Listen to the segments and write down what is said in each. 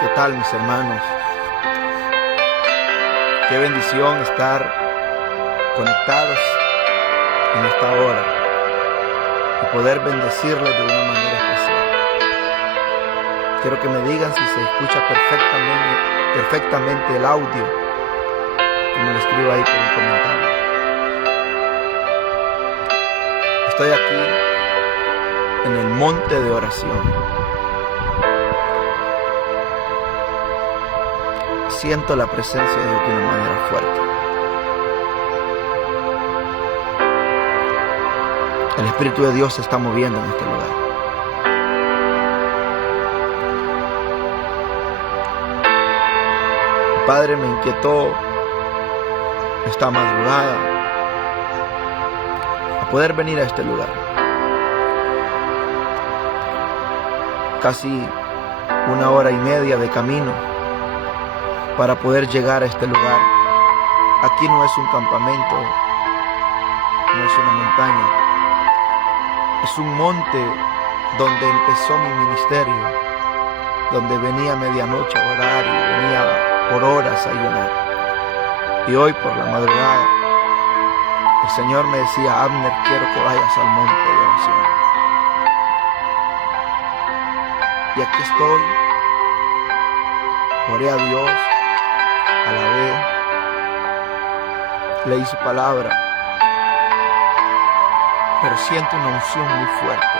¿Qué tal, mis hermanos? Qué bendición estar conectados en esta hora y poder bendecirles de una manera especial. Quiero que me digan si se escucha perfectamente el audio, que me lo escriba ahí por un comentario. Estoy aquí en el monte de oración. Siento la presencia de Dios de una manera fuerte. El Espíritu de Dios se está moviendo en este lugar. Mi Padre me inquietó esta madrugada a poder venir a este lugar. Casi 1 hora y media de camino para poder llegar a este lugar. Aquí no es un campamento, no es una montaña, es un monte donde empezó mi ministerio, donde venía a medianoche a orar y venía por horas a ayunar. Y hoy por la madrugada el Señor me decía: Abner, quiero que vayas al monte de oración. Y aquí estoy. Oré a Dios, alabé, leí su palabra, pero siento una unción muy fuerte.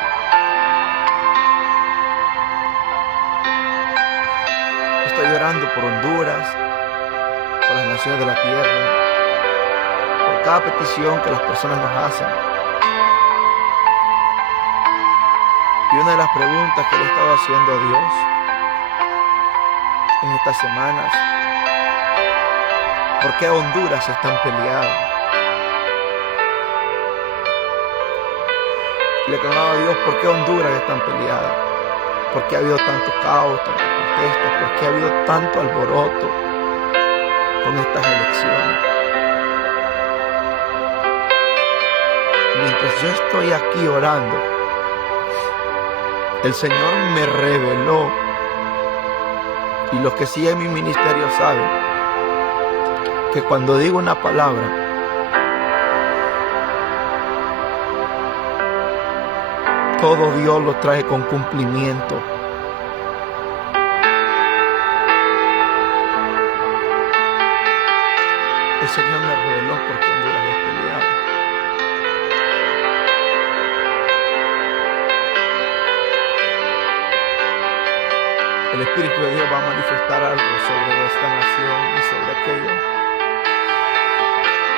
Estoy orando por Honduras, por las naciones de la tierra, por cada petición que las personas nos hacen. Y una de las preguntas que le he estado haciendo a Dios en estas semanas: ¿por qué Honduras están peleadas? Le clamaba a Dios: ¿por qué Honduras están peleadas? ¿Por qué ha habido tanto caos, tantas protestas? ¿Por qué ha habido tanto alboroto con estas elecciones? Mientras yo estoy aquí orando, el Señor me reveló, y los que siguen mi ministerio saben, que cuando digo una palabra, todo Dios lo trae con cumplimiento. El Señor me reveló por qué Honduras es peleado. El Espíritu de Dios va a manifestar algo sobre esta nación y sobre aquello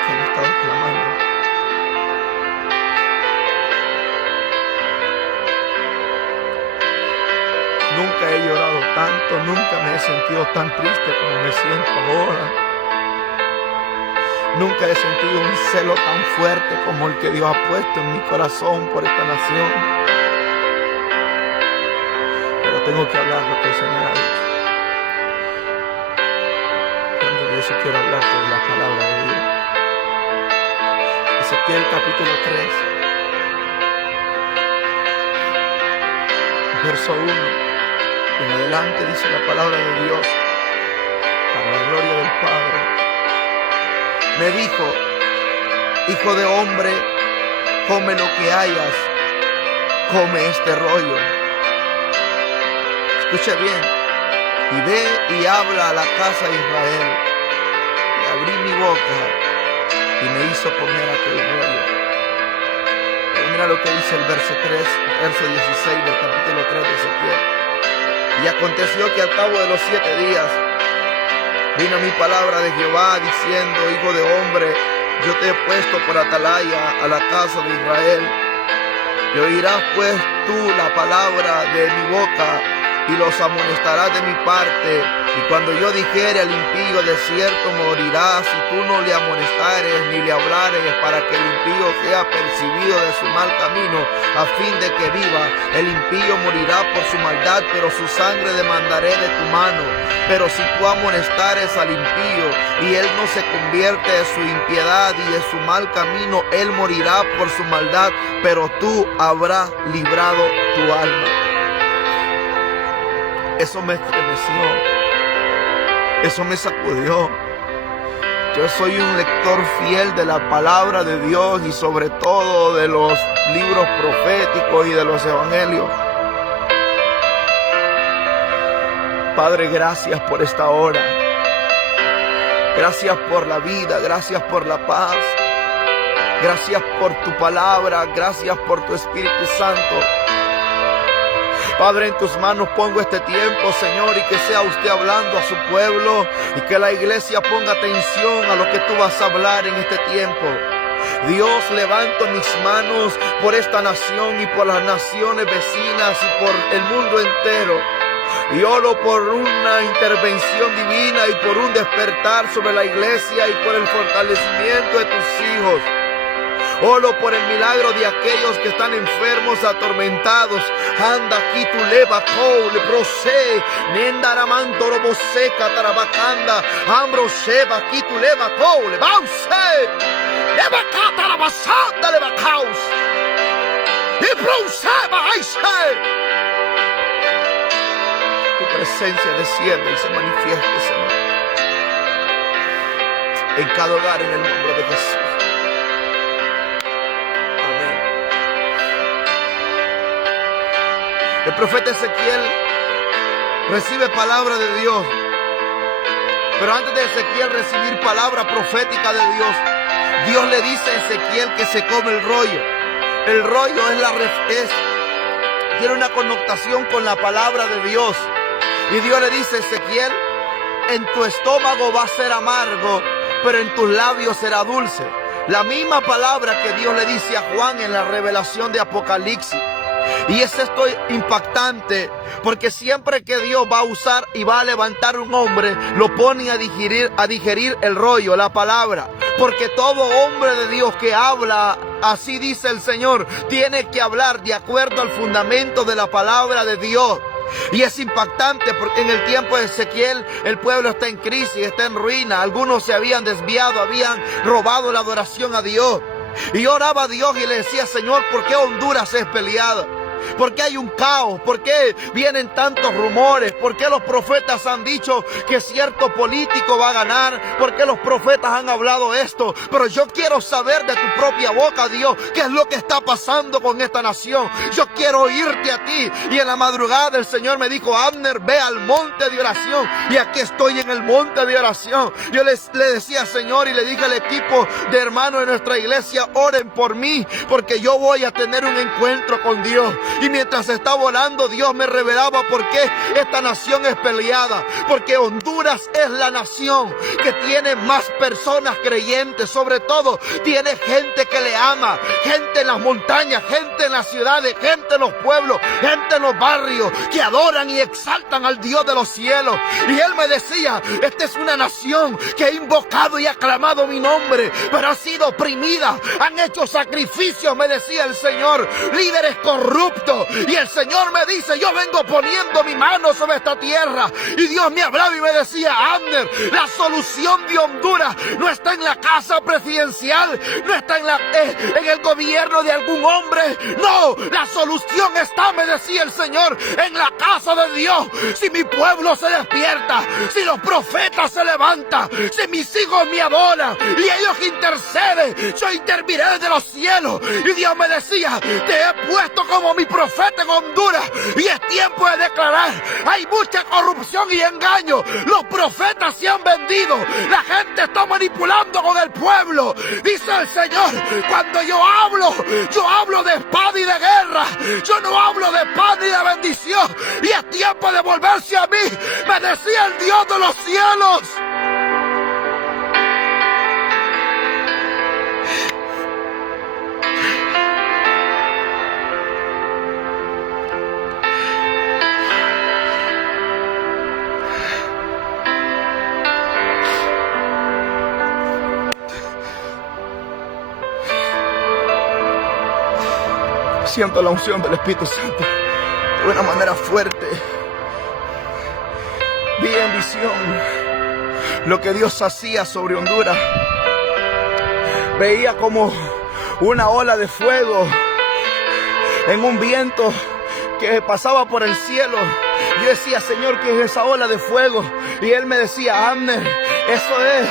que han estado clamando. Nunca he llorado tanto, nunca me he sentido tan triste como me siento ahora. Nunca he sentido un celo tan fuerte como el que Dios ha puesto en mi corazón por esta nación. Pero tengo que hablar lo que el Señor ha dicho. Cuando de eso quiero hablarte de la palabra de Dios. Ezequiel capítulo 3, verso 1 en adelante, dice la palabra de Dios, para la gloria del Padre. Me dijo: hijo de hombre, come lo que hayas, come este rollo. Escucha bien: y ve y habla a la casa de Israel. Y abrí mi boca y me hizo comer aquel rollo. Pero mira lo que dice el verso 16 del capítulo 3 de Ezequiel. Y aconteció que al cabo de los 7 días vino mi palabra de Jehová diciendo: hijo de hombre, yo te he puesto por atalaya a la casa de Israel. Y oirás pues tú la palabra de mi boca y los amonestarás de mi parte. Y cuando yo dijere al impío: de cierto morirás, si tú no le amonestares ni le hablares, para que el impío sea percibido de su mal camino, a fin de que viva. El impío morirá por su maldad, pero su sangre demandaré de tu mano. Pero si tú amonestares al impío y él no se convierte de su impiedad y de su mal camino, él morirá por su maldad, pero tú habrás librado tu alma. Eso me estremeció. Eso me sacudió. Yo soy un lector fiel de la palabra de Dios y sobre todo de los libros proféticos y de los evangelios. Padre, gracias por esta hora. Gracias por la vida, gracias por la paz. Gracias por tu palabra, gracias por tu Espíritu Santo. Padre, en tus manos pongo este tiempo, Señor, y que sea usted hablando a su pueblo y que la iglesia ponga atención a lo que tú vas a hablar en este tiempo. Dios, levanto mis manos por esta nación y por las naciones vecinas y por el mundo entero. Y oro por una intervención divina y por un despertar sobre la iglesia y por el fortalecimiento de tus hijos. Oro por el milagro de aquellos que están enfermos, atormentados. Anda aquí tu leva coule, brose, nendaramanto robose, catarabacanda, ambro sheva aquí tu leva coule, bause, leva catarabasanda, leva caus, y brose, baise. Tu presencia desciende y se manifieste, Señor, en cada hogar en el nombre de Jesús. El profeta Ezequiel recibe palabra de Dios. Pero antes de Ezequiel recibir palabra profética de Dios, Dios le dice a Ezequiel que se come el rollo. El rollo tiene una connotación con la palabra de Dios. Y Dios le dice a Ezequiel, en tu estómago va a ser amargo, pero en tus labios será dulce. La misma palabra que Dios le dice a Juan en la revelación de Apocalipsis. Y es esto impactante, porque siempre que Dios va a usar y va a levantar un hombre, lo pone a digerir el rollo, la palabra. Porque todo hombre de Dios que habla, así dice el Señor, tiene que hablar de acuerdo al fundamento de la palabra de Dios. Y es impactante porque en el tiempo de Ezequiel el pueblo está en crisis, está en ruina. Algunos se habían desviado, habían robado la adoración a Dios. Y yo oraba a Dios y le decía, Señor, ¿por qué Honduras es peleada? ¿Por qué hay un caos? ¿Por qué vienen tantos rumores? ¿Por qué los profetas han dicho que cierto político va a ganar? ¿Por qué los profetas han hablado esto? Pero yo quiero saber de tu propia boca, Dios, qué es lo que está pasando con esta nación. Yo quiero oírte a ti. Y en la madrugada el Señor me dijo, Abner, ve al monte de oración. Y aquí estoy en el monte de oración. Yo le decía, Señor, y le dije al equipo de hermanos de nuestra iglesia, oren por mí, porque yo voy a tener un encuentro con Dios. Y mientras estaba orando, Dios me revelaba por qué esta nación es peleada. Porque Honduras es la nación que tiene más personas creyentes. Sobre todo, tiene gente que le ama. Gente en las montañas, gente en las ciudades, gente en los pueblos, gente en los barrios que adoran y exaltan al Dios de los cielos. Y Él me decía, esta es una nación que ha invocado y aclamado mi nombre, pero ha sido oprimida. Han hecho sacrificios, me decía el Señor. Líderes corruptos. Y el Señor me dice, yo vengo poniendo mi mano sobre esta tierra. Y Dios me hablaba y me decía, Abner, la solución de Honduras no está en la casa presidencial, no está en el gobierno de algún hombre. No, la solución está, me decía el Señor, en la casa de Dios. Si mi pueblo se despierta, si los profetas se levantan, si mis hijos me adoran y ellos interceden, yo interviré desde los cielos. Y Dios me decía, te he puesto como mi profeta en Honduras y es tiempo de declarar, hay mucha corrupción y engaño. Los profetas se han vendido, la gente está manipulando con el pueblo. Dice el Señor, cuando yo hablo de espada y de guerra, yo no hablo de paz ni de bendición. Y es tiempo de volverse a mí, me decía el Dios de los cielos. Siento la unción del Espíritu Santo de una manera fuerte. Vi en visión lo que Dios hacía sobre Honduras. Veía como una ola de fuego en un viento que pasaba por el cielo Yo decía, Señor, ¿qué es esa ola de fuego? Y Él me decía, Abner, eso es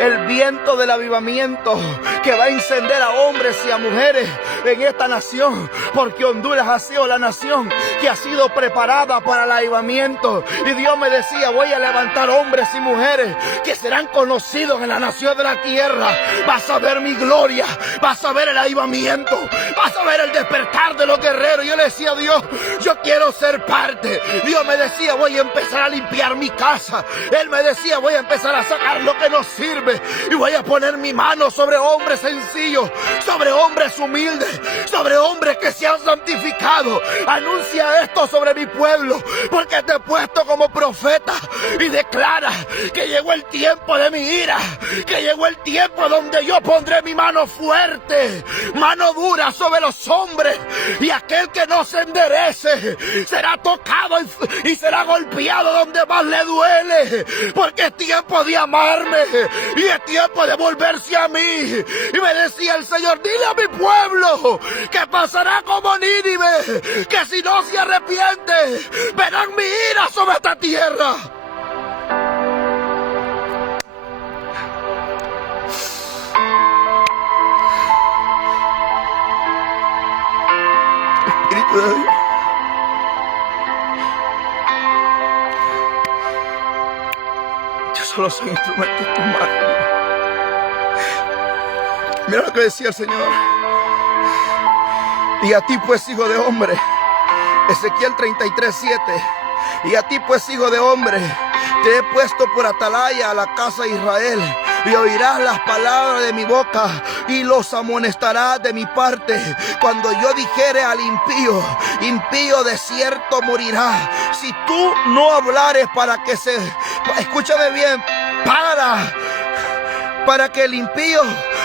el viento del avivamiento que va a encender a hombres y a mujeres en esta nación, porque Honduras ha sido la nación que ha sido preparada para el avivamiento. Y Dios me decía, voy a levantar hombres y mujeres que serán conocidos en la nación de la tierra. Vas a ver mi gloria, vas a ver el avivamiento, vas a ver el despertar de los guerreros. Yo le decía a Dios, yo quiero ser parte. Dios me decía, voy a empezar a limpiar mi casa. Él me decía, voy a empezar a sacar lo que no sirve y voy a poner mi mano sobre hombres sencillos, sobre hombres humildes, sobre hombres que se han santificado. Anuncia esto sobre mi pueblo, porque te he puesto como profeta, y declara que llegó el tiempo de mi ira, que llegó el tiempo donde yo pondré mi mano fuerte, mano dura sobre los hombres, y aquel que no se enderece será tocado y será golpeado donde más le duele, porque es tiempo de amarme y es tiempo de volverse a mí. Y me decía el Señor, dile a mi pueblo que pasará como Nínive, que si no se arrepiente, verán mi ira sobre esta tierra. Espíritu de Dios, yo solo soy instrumento en tus manos. Mira lo que decía el Señor. Y a ti pues, hijo de hombre, Ezequiel 33:7. Y a ti pues, hijo de hombre, te he puesto por atalaya a la casa de Israel, y oirás las palabras de mi boca y los amonestarás de mi parte. Cuando yo dijere al impío, impío de cierto morirá, si tú no hablares para que se... Escúchame bien, para que el impío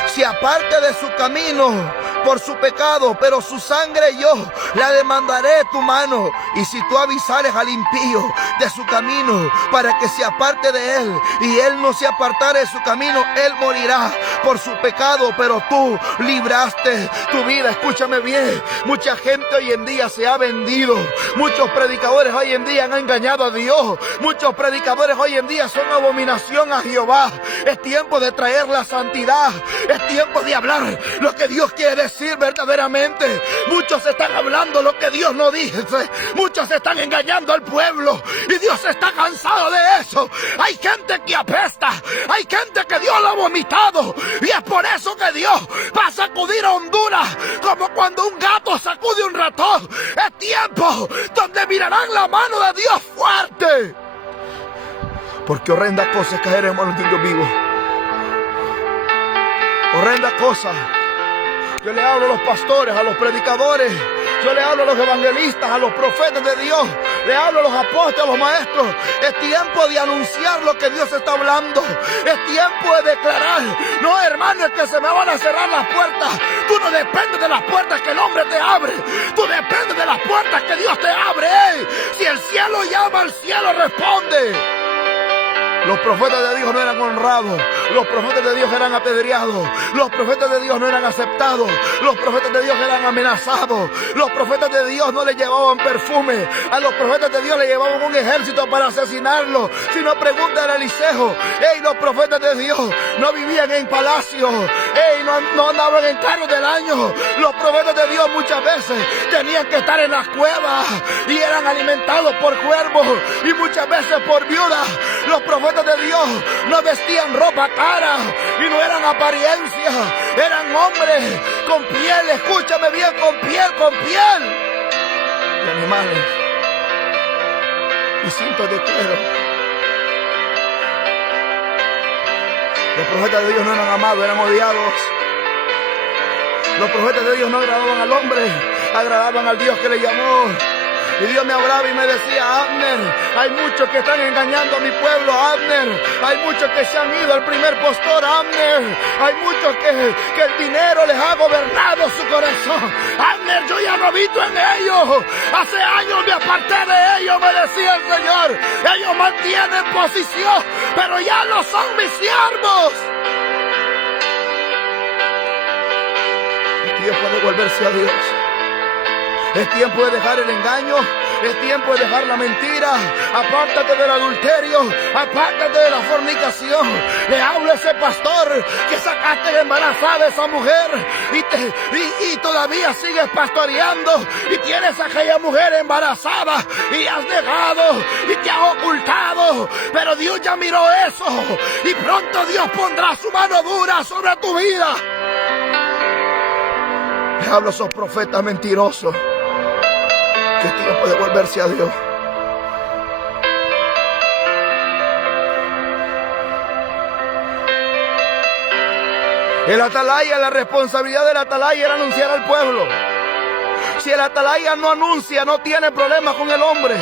se aparte de su camino por su pecado, pero su sangre yo la demandaré de tu mano. Y si tú avisares al impío de su camino para que se aparte de él, y él no se apartare de su camino, él morirá por su pecado, pero tú libraste tu vida. Escúchame bien, mucha gente hoy en día se ha vendido, muchos predicadores hoy en día han engañado a Dios, muchos predicadores hoy en día son abominación a Jehová. Es tiempo de traer la santidad, es tiempo de hablar lo que Dios quiere decir verdaderamente. Muchos están hablando lo que Dios no dice, muchos están engañando al pueblo, y Dios está cansado de eso. Hay gente que apesta, hay gente que Dios lo ha vomitado, y es por eso que Dios va a sacudir a Honduras como cuando un gato sacude un ratón. Es tiempo donde mirarán la mano de Dios fuerte, porque horrendas cosas caeremos los niños vivos. Horrendas cosas. Yo le hablo a los pastores, a los predicadores, yo le hablo a los evangelistas, a los profetas de Dios, le hablo a los apóstoles, a los maestros. Es tiempo de anunciar lo que Dios está hablando. Es tiempo de declarar. No, hermano, es que se me van a cerrar las puertas. Tú no dependes de las puertas que el hombre te abre. Tú dependes de las puertas que Dios te abre. Si el cielo llama, el cielo responde. Los profetas de Dios no eran honrados, los profetas de Dios eran apedreados, los profetas de Dios no eran aceptados, los profetas de Dios eran amenazados, los profetas de Dios no le llevaban perfume, a los profetas de Dios le llevaban un ejército para asesinarlos. Si no, preguntan a Eliseo. Los profetas de Dios no vivían en palacios, no andaban en carros del año. Los profetas de Dios muchas veces tenían que estar en las cuevas y eran alimentados por cuervos y muchas veces por viudas. Los profetas de Dios no vestían ropa cara y no eran apariencia, eran hombres con piel, escúchame bien, con piel de animales y cintos de cuero. Los profetas de Dios no eran amados, eran odiados. Los profetas de Dios no agradaban al hombre, agradaban al Dios que le llamó. Y Dios me hablaba y me decía, Abner, hay muchos que están engañando a mi pueblo, Abner. Hay muchos que se han ido al primer postor, Abner. Hay muchos que el dinero les ha gobernado su corazón. Abner, yo ya no habito en ellos. Hace años me aparté de ellos, me decía el Señor. Ellos mantienen posición, pero ya no son mis siervos. Es tiempo de volverse a Dios. Es tiempo de dejar el engaño, Es tiempo de dejar la mentira. Apártate del adulterio. Apártate de la fornicación. Le hablo a ese pastor que sacaste embarazada a esa mujer y todavía sigues pastoreando y tienes a aquella mujer embarazada y has dejado y te has ocultado. Pero Dios ya miró eso y pronto Dios pondrá su mano dura sobre tu vida. Le hablo a esos profetas mentirosos. Que es tiempo de volverse a Dios. El atalaya, la responsabilidad del atalaya era anunciar al pueblo. Si el atalaya no anuncia, no tiene problemas con el hombre.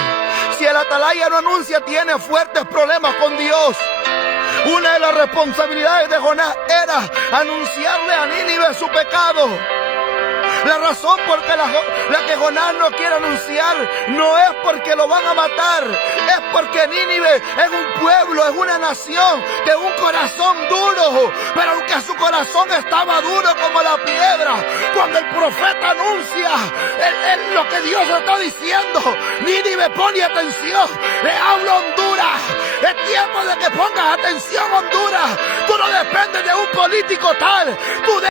Si el atalaya no anuncia, tiene fuertes problemas con Dios. Una de las responsabilidades de Jonás era anunciarle a Nínive su pecado. La razón por la que Jonás no quiere anunciar no es porque lo van a matar, es porque Nínive es un pueblo, es una nación de un corazón duro, pero aunque su corazón estaba duro como la piedra, cuando el profeta anuncia lo que Dios está diciendo, Nínive, pone atención, le hablo a Honduras, es tiempo de que pongas atención, Honduras. Tú no dependes de un político tal, tú